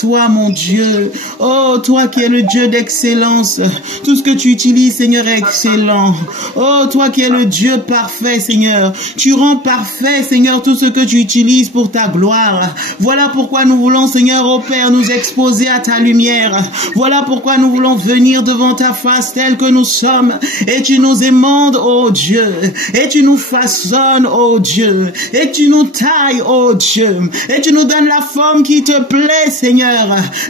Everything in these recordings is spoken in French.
toi, mon Dieu. Oh, toi qui es le Dieu d'excellence. Tout ce que tu utilises, Seigneur, est excellent. Oh, toi qui es le Dieu parfait, Seigneur. Tu rends parfait, Seigneur, tout ce que tu utilises pour ta gloire. Voilà pourquoi nous voulons, Seigneur, ô Père, nous exposer à ta lumière. Voilà pourquoi nous voulons venir devant ta face telle que nous sommes. Et tu nous émondes, ô Dieu. Et tu nous façonnes, ô Dieu. Et tu nous tailles, ô Dieu. Et tu nous donnes la forme qui te plaît, Seigneur.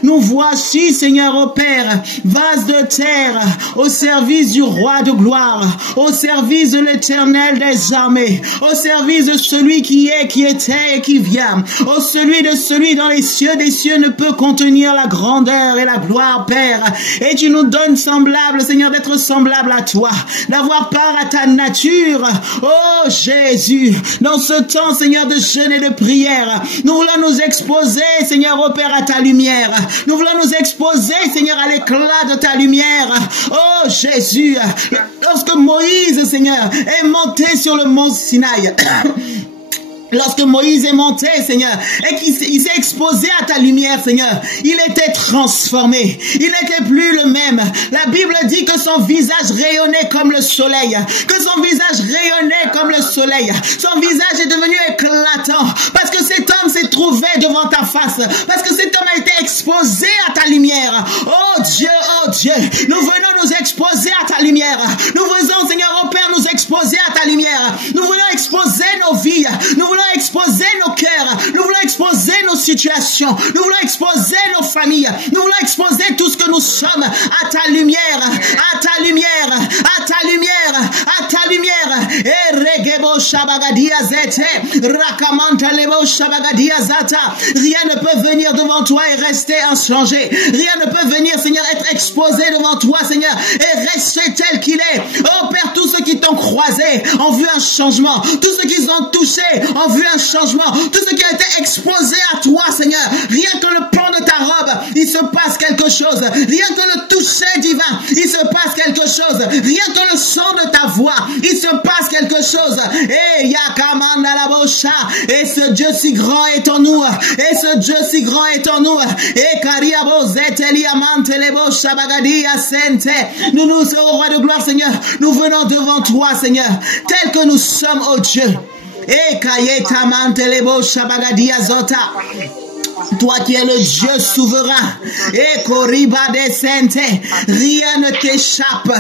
Nous voici, Seigneur, ô Père, vase de terre, au service du roi de gloire, au service de l'Éternel des armées, au service de celui qui est, qui était et qui vient, au celui dans les cieux des cieux ne peut contenir la grandeur et la gloire, Père. Et tu nous donnes semblable, Seigneur, d'être semblable à toi, d'avoir part à ta nature. Oh Jésus, dans ce temps, Seigneur, de jeûne et de prière, nous voulons nous exposer, Seigneur, ô Père, à ta lumière. Nous voulons nous exposer, Seigneur, à l'éclat de ta lumière. Oh Jésus, lorsque Moïse, Seigneur, est monté sur le mont Sinaï, lorsque Moïse est monté, Seigneur, et qu'il s'est exposé à ta lumière, Seigneur, il était transformé. Il n'était plus le même. La Bible dit que son visage rayonnait comme le soleil. Que son visage rayonnait comme le soleil. Son visage est devenu éclatant. Parce que cet homme s'est trouvé devant ta face. Parce que cet homme a été exposé à ta lumière. Oh Dieu, nous venons nous exposer à ta lumière. Nous voulons, Seigneur, au Père, nous exposer à ta lumière. Nous voulons exposer nos vies. Nous voulons exposer nos cœurs, nous voulons exposer nos situations, nous voulons exposer nos familles, nous voulons exposer tout ce que nous sommes à ta lumière, à ta lumière, à ta lumière, à ta lumière. Et regebo shabagadia zete, rakamanta lebo shabagadia zata. Rien ne peut venir devant toi et rester inchangé. Rien ne peut venir, Seigneur, être exposé devant toi, Seigneur, et rester tel qu'il est. Oh Père, tous ceux qui t'ont croisé ont vu un changement, tous ceux qui ont touché ont vu un changement, tout ce qui a été exposé à toi, Seigneur, rien que le pan de ta robe, il se passe quelque chose, rien que le toucher divin, il se passe quelque chose, rien que le son de ta voix, il se passe quelque chose. Et yakamanda la bosha, et ce Dieu si grand est en nous, et ce Dieu si grand est en nous, et kariabo zeteliamante lebo shabagadia sente. Nous, au roi de gloire, Seigneur, nous venons devant toi, Seigneur, tel que nous sommes, oh Dieu. Et kayeta mantelebo shabagadia zota. Toi qui es le Dieu souverain, et Koriba descente, rien ne t'échappe,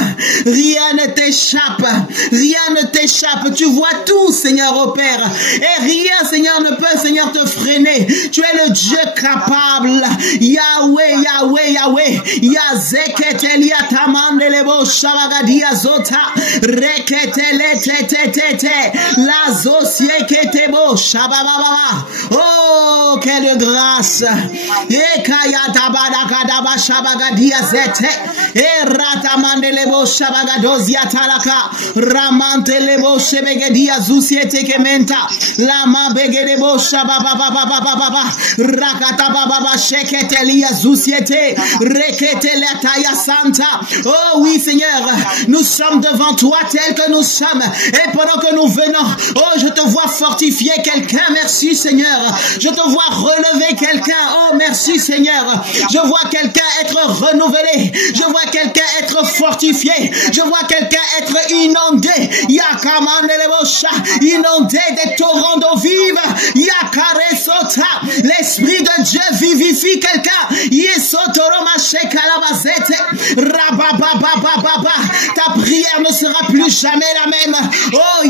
rien ne t'échappe, rien ne t'échappe. Tu vois tout, Seigneur, au Père, et rien, Seigneur, ne peut, Seigneur, te freiner. Tu es le Dieu capable. Yahweh, Yahweh, Yahweh, Yazeketelia tamandelebo shabagadia zota, reketele tete, la zosieketebo shabababa. Oh, quelle grâce. E kaya tabada kadaba shabagadia zete e ratamandelebo shabagadosia talaka ramantelebo shebegedia zusiete kementa lama begedebo shababababababa rakatababa sheketelia zusiete reketele taya santa. Oh oui Seigneur, nous sommes devant toi tel que nous sommes, et pendant que nous venons, oh je te vois fortifier quelqu'un. Merci Seigneur, je te vois relever quelqu'un. Oh merci Seigneur, je vois quelqu'un être renouvelé, je vois quelqu'un être fortifié, je vois quelqu'un être inondé, inondé des torrents d'eau vive. L'esprit de Dieu vivifie quelqu'un. Ta prière ne sera plus jamais la même. Oh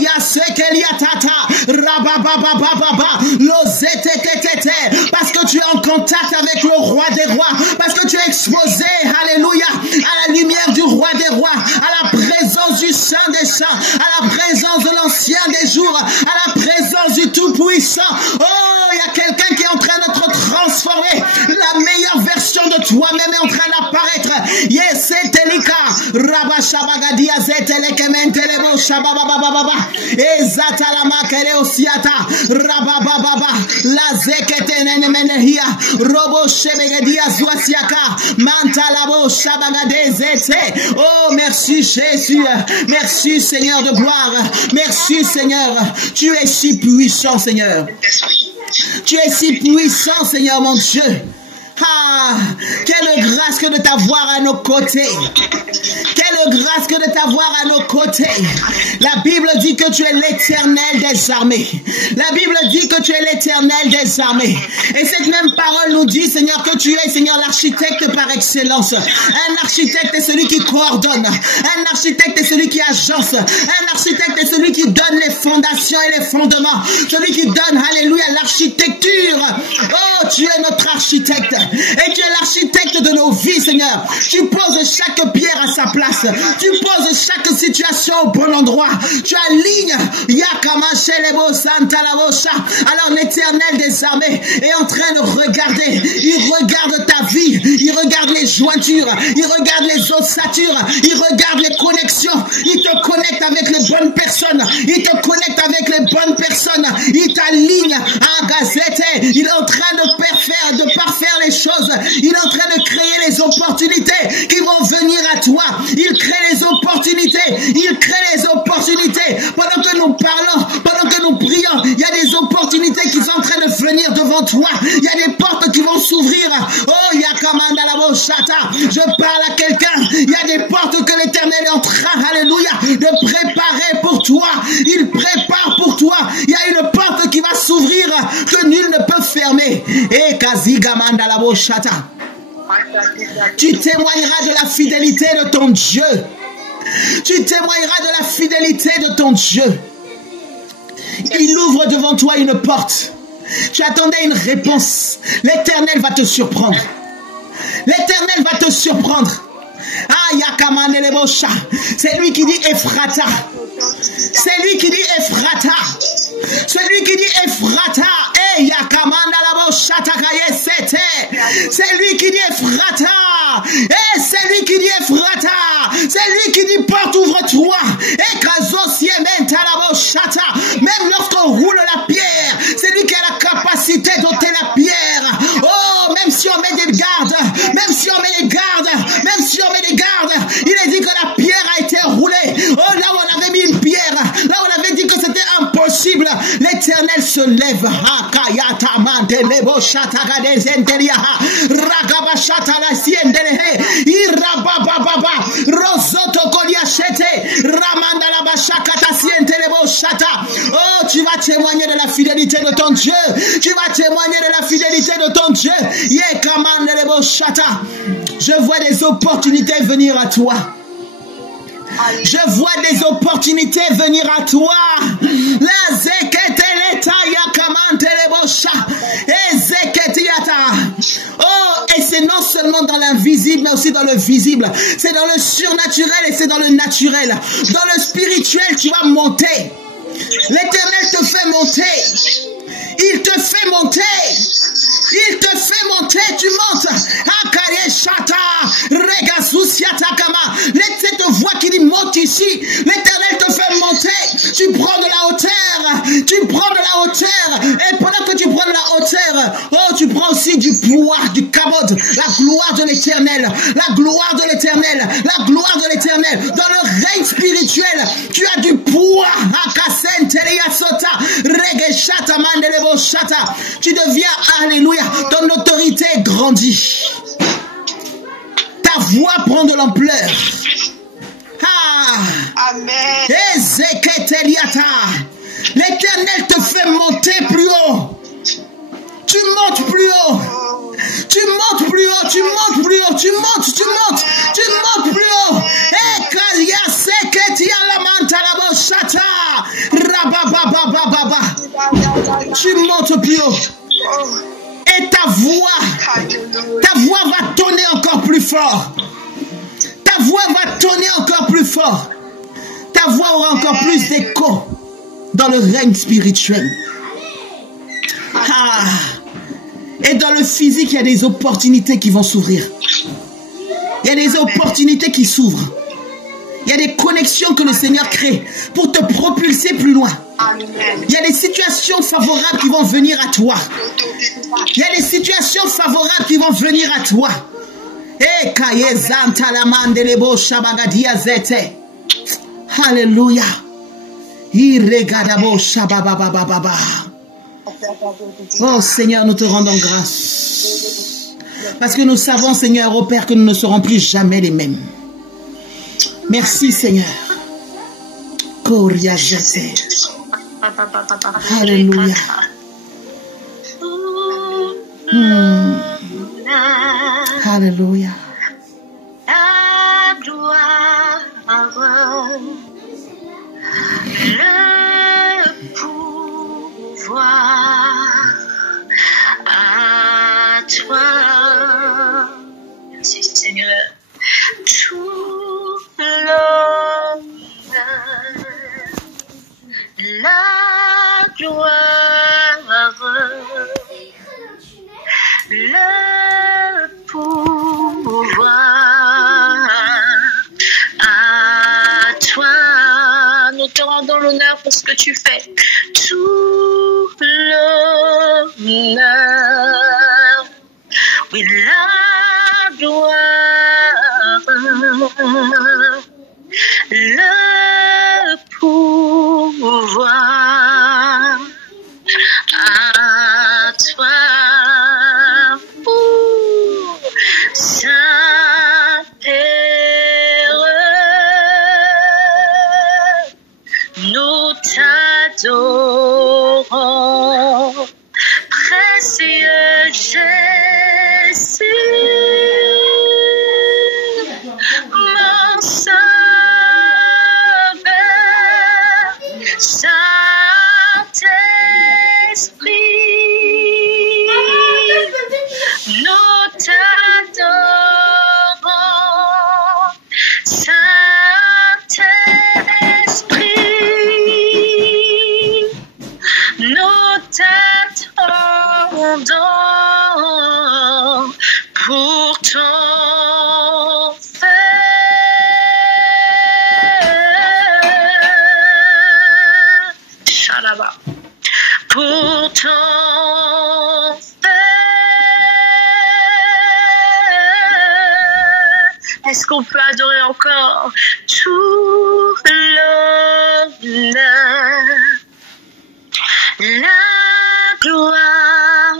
parce que tu es en contact avec le roi des rois, parce que tu es exposé, alléluia, à la lumière du roi des rois, à la présence du Saint des Saints, à la présence de l'Ancien des jours, à la présence du Tout-Puissant. Oh, il y a quelqu'un qui est en train d'être transformé. La meilleure version de toi-même est en train d'apparaître. Yes, c'est Telika. Rabashabagadia zetelekementelebo shabababababa. Ezatalama kereosiata. Rababababa. La zeketenemenehia. Robo shebegedia zuasiaka. Mantalabo shabagadezete. Oh, merci Jésus. Merci Seigneur de gloire. Merci Seigneur. Tu es si puissant Seigneur. Tu es si puissant Seigneur mon Dieu. Ah, quelle grâce que de t'avoir à nos côtés. Quelle grâce que de t'avoir à nos côtés. La Bible dit que tu es l'Éternel des armées. La Bible dit que tu es l'Éternel des armées. Et cette même parole nous dit, Seigneur, que tu es, Seigneur, l'architecte par excellence. Un architecte est celui qui coordonne. Un architecte est celui qui agence. Un architecte est celui qui donne les fondations et les fondements. Celui qui donne, alléluia, l'architecture. Oh, tu es notre architecte. Et tu es l'architecte de nos vies, Seigneur. Tu poses chaque pierre à sa place. Tu poses chaque situation au bon endroit. Tu alignes. Alors l'Éternel des armées est en train de regarder. Il regarde ta vie. Il regarde les jointures. Il regarde les ossatures. Il regarde les connexions. Il te connecte avec les bonnes personnes. Il te connecte avec les bonnes personnes. Il t'aligne à Gazette. Il est en train de parfaire les choses. Il est en train de créer les opportunités qui vont venir à toi. Il crée les opportunités. Il crée les opportunités. Pendant que nous parlons, pendant que nous prions, il y a des opportunités qui sont en train de venir devant toi. Il y a des portes qui vont s'ouvrir. Oh, Yakamanda la Boshata. Je parle à quelqu'un. Il y a des portes que l'Éternel est en train, alléluia, de préparer pour toi. Il prépare pour toi. Il y a une porte qui va s'ouvrir que nul ne peut fermer. Et Kazigamanda la Boshata. Tu témoigneras de la fidélité de ton Dieu. Tu témoigneras de la fidélité de ton Dieu. Il ouvre devant toi une porte. Tu attendais une réponse. L'Éternel va te surprendre. L'Éternel va te surprendre. Ah, Yakamane Lebosha. C'est lui qui dit Ephrata. C'est lui qui dit Ephrata. C'est lui qui dit Ephrata. Eh, Yakamane Lebosha Takayesete. C'est lui qui dit Ephrata. Eh, c'est lui qui dit Ephrata. C'est lui qui dit porte ouvre-toi. Eh, Kazosiemen Talaboshata. Même lorsqu'on roule la pierre, c'est lui qui a la capacité d'ôter la pierre. Oh, même si on met des gardes, même si on met des gardes, même si on met des gardes, il a dit que la pierre a été roulée. Oh, là où on avait mis une pierre, là où on avait dit que c'était impossible, l'Éternel se lève. Oh, tu vas témoigner de la fidélité de ton Dieu. Tu vas témoigner de la fidélité de ton Dieu. Je vois des opportunités venir à toi. Je vois des opportunités venir à toi. La zekete leta yakamante lebosha. Oh, et c'est non seulement dans l'invisible, mais aussi dans le visible. C'est dans le surnaturel et c'est dans le naturel. Dans le spirituel, tu vas monter. L'Éternel te fait monter. Il te fait monter. Il te fait monter, tu montes. Cette voix qui dit monte ici. L'Éternel te fait monter. Tu prends de la hauteur. Tu prends de la hauteur. Et pendant que tu prends de la hauteur, oh, tu prends aussi du pouvoir, du kabod, la gloire de l'Éternel. La gloire de l'Éternel. La gloire de l'Éternel. Dans le règne spirituel, tu as du pouvoir. Tu deviens, alléluia, ton autorité grandit. Ta voix prend de l'ampleur. Amen. L'Éternel te fait monter plus haut. Tu montes plus haut. Tu montes plus haut. Tu montes plus haut. Tu montes. Tu montes. Tu montes plus haut. Tu montes plus haut. Et ta voix va tonner encore plus fort. Ta voix va tonner encore plus fort. Ta voix aura encore plus d'écho dans le règne spirituel. Et dans le physique, il y a des opportunités qui vont s'ouvrir. Il y a des opportunités qui s'ouvrent. Il y a des connexions que le Seigneur crée pour te propulser plus loin. Il y a des situations favorables qui vont venir à toi. Il y a des situations favorables qui vont venir à toi. Alléluia. Oh Seigneur, nous te rendons grâce. Parce que nous savons, Seigneur, ô Père, que nous ne serons plus jamais les mêmes. Merci, Seigneur. Alléluia. Alléluia. Le pouvoir à toi. Merci Seigneur. Tout l'honneur, la gloire, le pouvoir à toi. Nous te rendons l'honneur pour ce que tu fais. Tout l'honneur, oui, la gloire, le pouvoir à toi. Saint-Père, nous t'adorons, précieux Jésus, mon Sauveur, Saint-Esprit, nous t'adorons, Saint-Esprit, nous t'attendons pour ton feu. Shalaba. Pour ton feu. Est-ce qu'on peut adorer encore tout l'honneur, la gloire,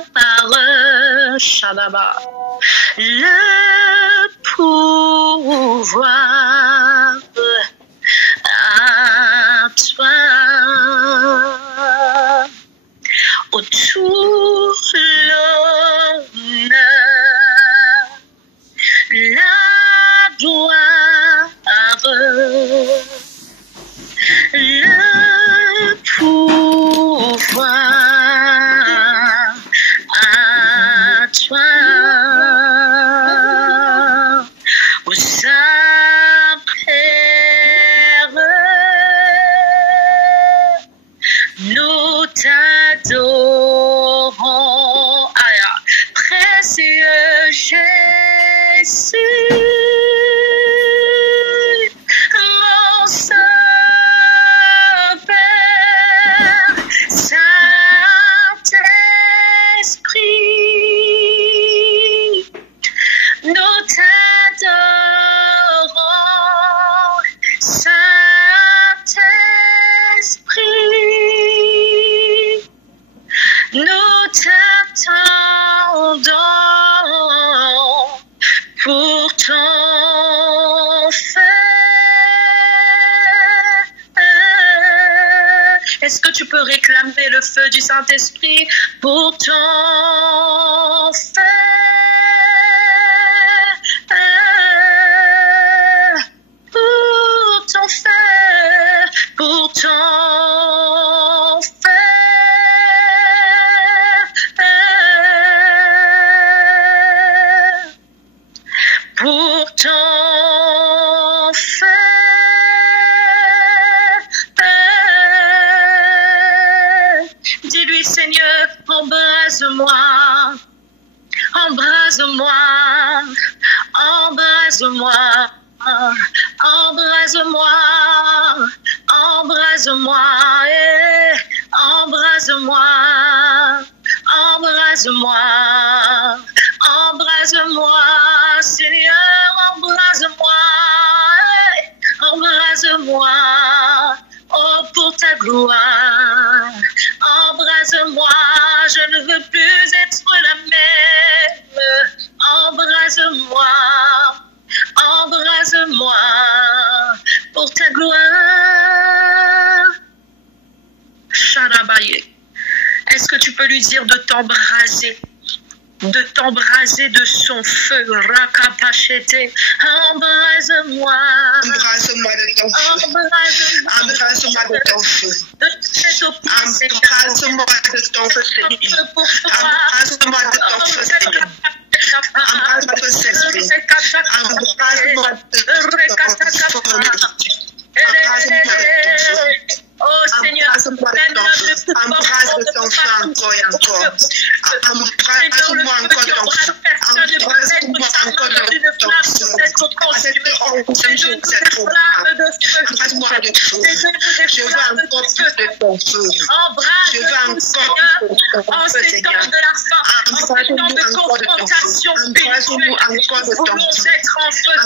Shalaba, le pouvoir à toi. Autour l'honneur, la gloire, le pouvoir à toi. Au Saint-Père, nous t'adorons, précieux Jésus, mon Sauveur, Saint-Esprit, nous t'adorons, Saint-Esprit, nous t'attendons pour ton feu. Est-ce que tu peux réclamer le feu du Saint-Esprit pour ton feu? Pour ton feu, pour ton feu. Pour ton feu. Dis-lui, Seigneur, embrase-moi, embrase-moi, embrase-moi, embrase-moi, embrase-moi, embrase-moi, embrase-moi, embrase-moi, Seigneur, embrase-moi, embrase-moi, oh pour ta gloire, embrase-moi, je ne veux plus être la même, lui dire de t'embraser de son feu. Rakapachete, embrase-moi. Embrase-moi de ton feu. Embrase-moi de ton feu. Embrase-moi de ton feu, Seigneur. Embrase-moi de ton feu, Seigneur. Embrase-moi de Saint-Esprit. Embrase-moi de ton feu. Oh Seigneur, embrase-moi de ton feu encore et encore. Embrase-moi encore de ton feu. Embrase-moi encore de ton feu. Embrase-moi de feu. Je veux encore plus de ton feu. Je veux encore en ces temps de la fin, en ces temps de confrontation spirituelle, nous voulons être en feu.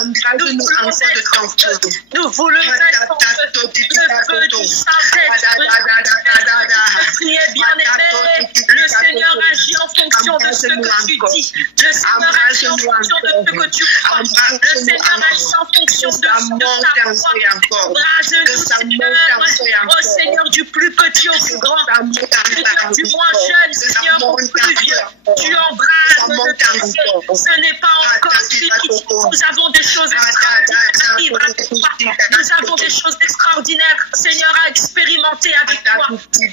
Nous voulons être en feu. Le feu du Saint-Esprit. Priez bien-aimé, le Seigneur agit en fonction de ce que tu dis. Le Seigneur agit en fonction de ce que tu crois. Le Seigneur agit en fonction de ta foi. Embrase-nous, Seigneur. Oh Seigneur, du plus petit au plus grand, du moins jeune, Seigneur, au plus vieux. Tu embrases de Dieu. Ce n'est pas encore fini. Nous avons des choses extraordinaires. Nous avons des choses extraordinaires, Seigneur, à expérimenter avec toi. Oh Dieu,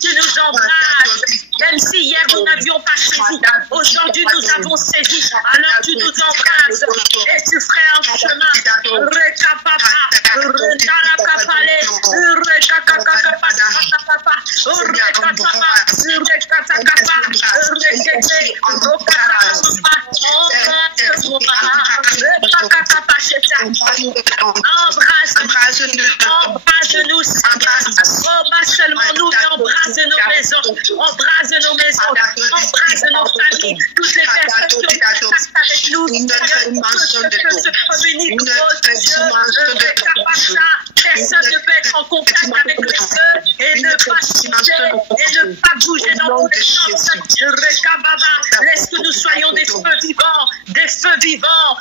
tu nous embrases. Même si hier nous n'avions pas saisi, aujourd'hui nous avons saisi. Alors tu nous embrases et tu ferais un chemin. Embrase-nous, pas seulement nous, mais embrase nos maisons, embrase nos maisons, embrase nos familles, toutes les personnes qui ont contact avec nous, que se communiquent, personne ne peut être en contact avec le feu et ne pas chuter et ne pas bouger dans tous les sens. Laisse que nous soyons des feux vivants, des feux vivants.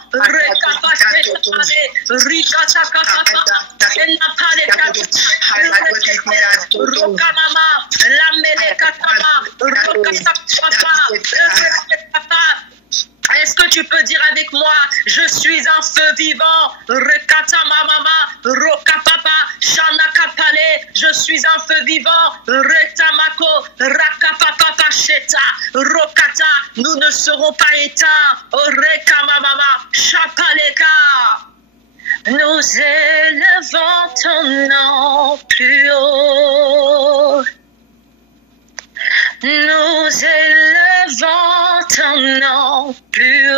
Est-ce que tu peux dire avec moi, je suis un feu vivant, Rekata mama, Rokapapa, Shanakapale, je suis un feu vivant, Retamako, Rakapapa Sheta, Rokata, nous ne serons pas éteints, Rekamama, Chapaleka. Nous élevons ton nom plus haut. Nous élevons ton nom plus haut.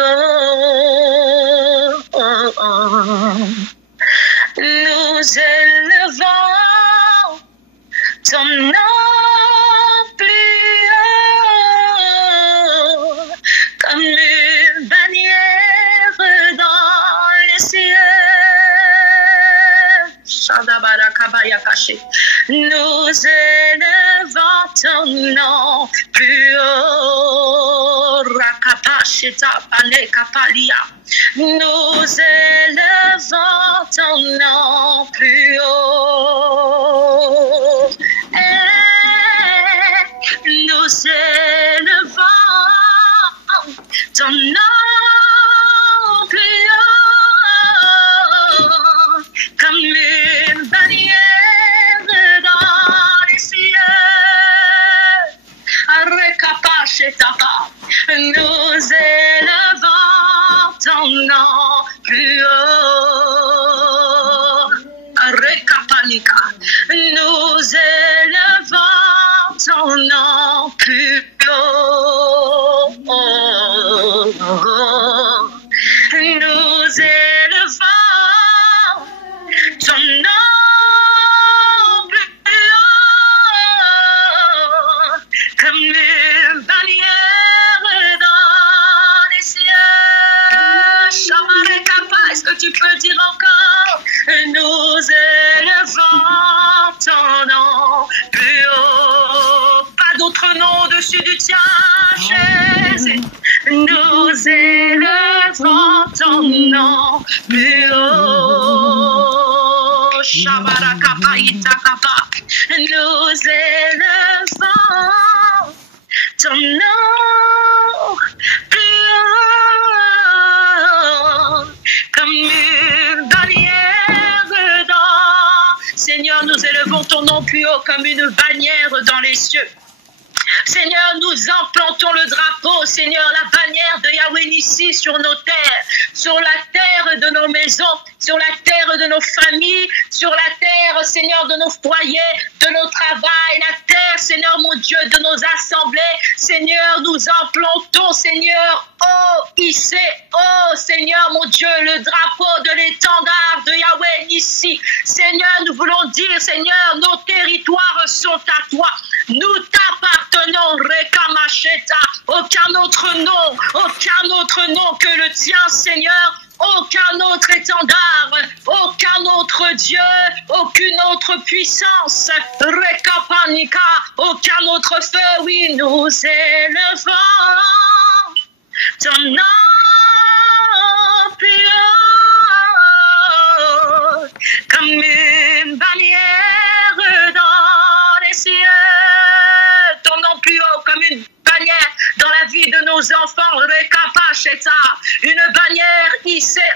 Nous élevons ton nom plus haut, comme une bannière dans les cieux. Nous élevons ton nom plus haut. Nous élevons ton nom plus haut. Nous élevons ton nom plus haut, comme une bannière dans les cieux. Nous élevons ton nom plus haut. Nous élevons ton nom plus haut. Nous élevons ton nom plus haut, comme une bannière dans les cieux. Est-ce que tu peux dire encore? Nous élevons ton nom plus haut. Pas d'autre nom au-dessus du tien, Jésus. Nous élevons ton nom plus haut. Nous plus haut comme une bannière dans les cieux. Seigneur, nous implantons le drapeau, Seigneur, la bannière de Yahweh Nissi sur nos terres, sur la terre de nos maisons, sur la terre de nos familles, sur la terre, Seigneur, de nos foyers, de nos travails, la terre, Seigneur, mon Dieu, de nos assemblées. Seigneur, nous implantons, Seigneur, ici, Seigneur, mon Dieu, le drapeau de l'étendard de Yahweh Nissi. Seigneur, nous voulons dire, Seigneur, nos territoires sont à toi. Nous t'appartenons, Rekamacheta. Aucun autre nom que le tien, Seigneur. Aucun autre étendard, aucun autre Dieu, aucune autre puissance, Rekapanika, aucun autre feu, oui, nous élevons ton nom plus haut, comme une bannière dans les cieux, ton nom plus haut comme une bannière dans la vie de nos enfants, Rekapacheta, une bannière hissée,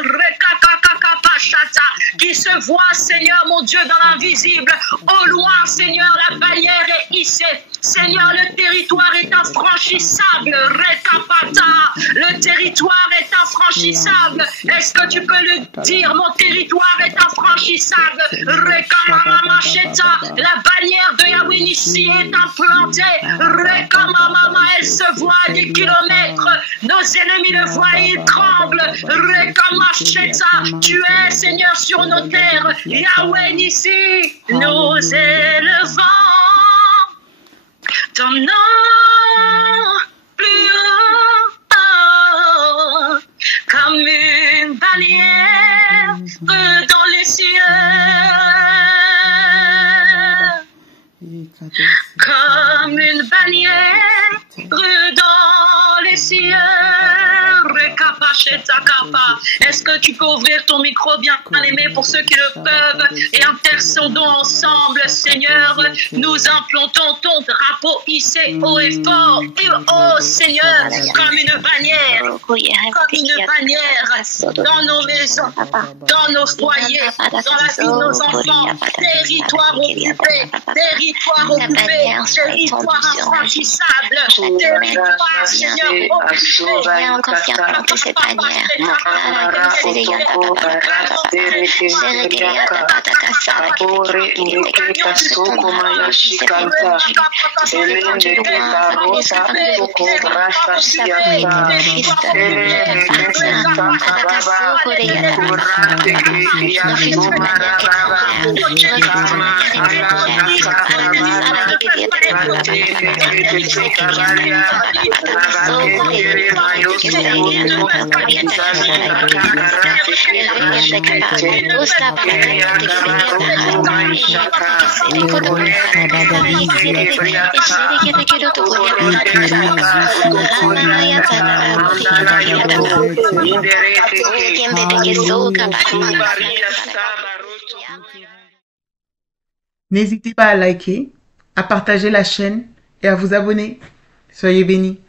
Rekakakakapachata, qui se voit, Seigneur, mon Dieu, dans l'invisible, au loin, Seigneur, la bannière est hissée. Seigneur, le territoire est infranchissable, Rekapata, le territoire est infranchissable. Est-ce que tu peux le dire, mon territoire est infranchissable, Rekamamamacheta, la bannière de Yahweh Nissi est implantée, Rekamamama, elle se voit à des kilomètres, nos ennemis le voient et ils tremblent, Rekamacheta, tu es, Seigneur, sur nos terres, Yahweh Nissi, nous élevons ton nom plus haut, comme une bannière dans les cieux, comme une bannière dans les cieux. Est-ce que tu peux ouvrir ton micro, bien-aimé, pour ceux qui le peuvent, et intercédons ensemble, Seigneur. Nous implantons ton drapeau hissé haut et fort, et Seigneur, comme une bannière dans nos maisons, dans nos foyers, dans la vie de nos enfants, territoire occupé, territoire infranchissable, territoire, Seigneur, occupé. N'hésitez pas à liker, à partager la chaîne et à vous abonner. Soyez bénis.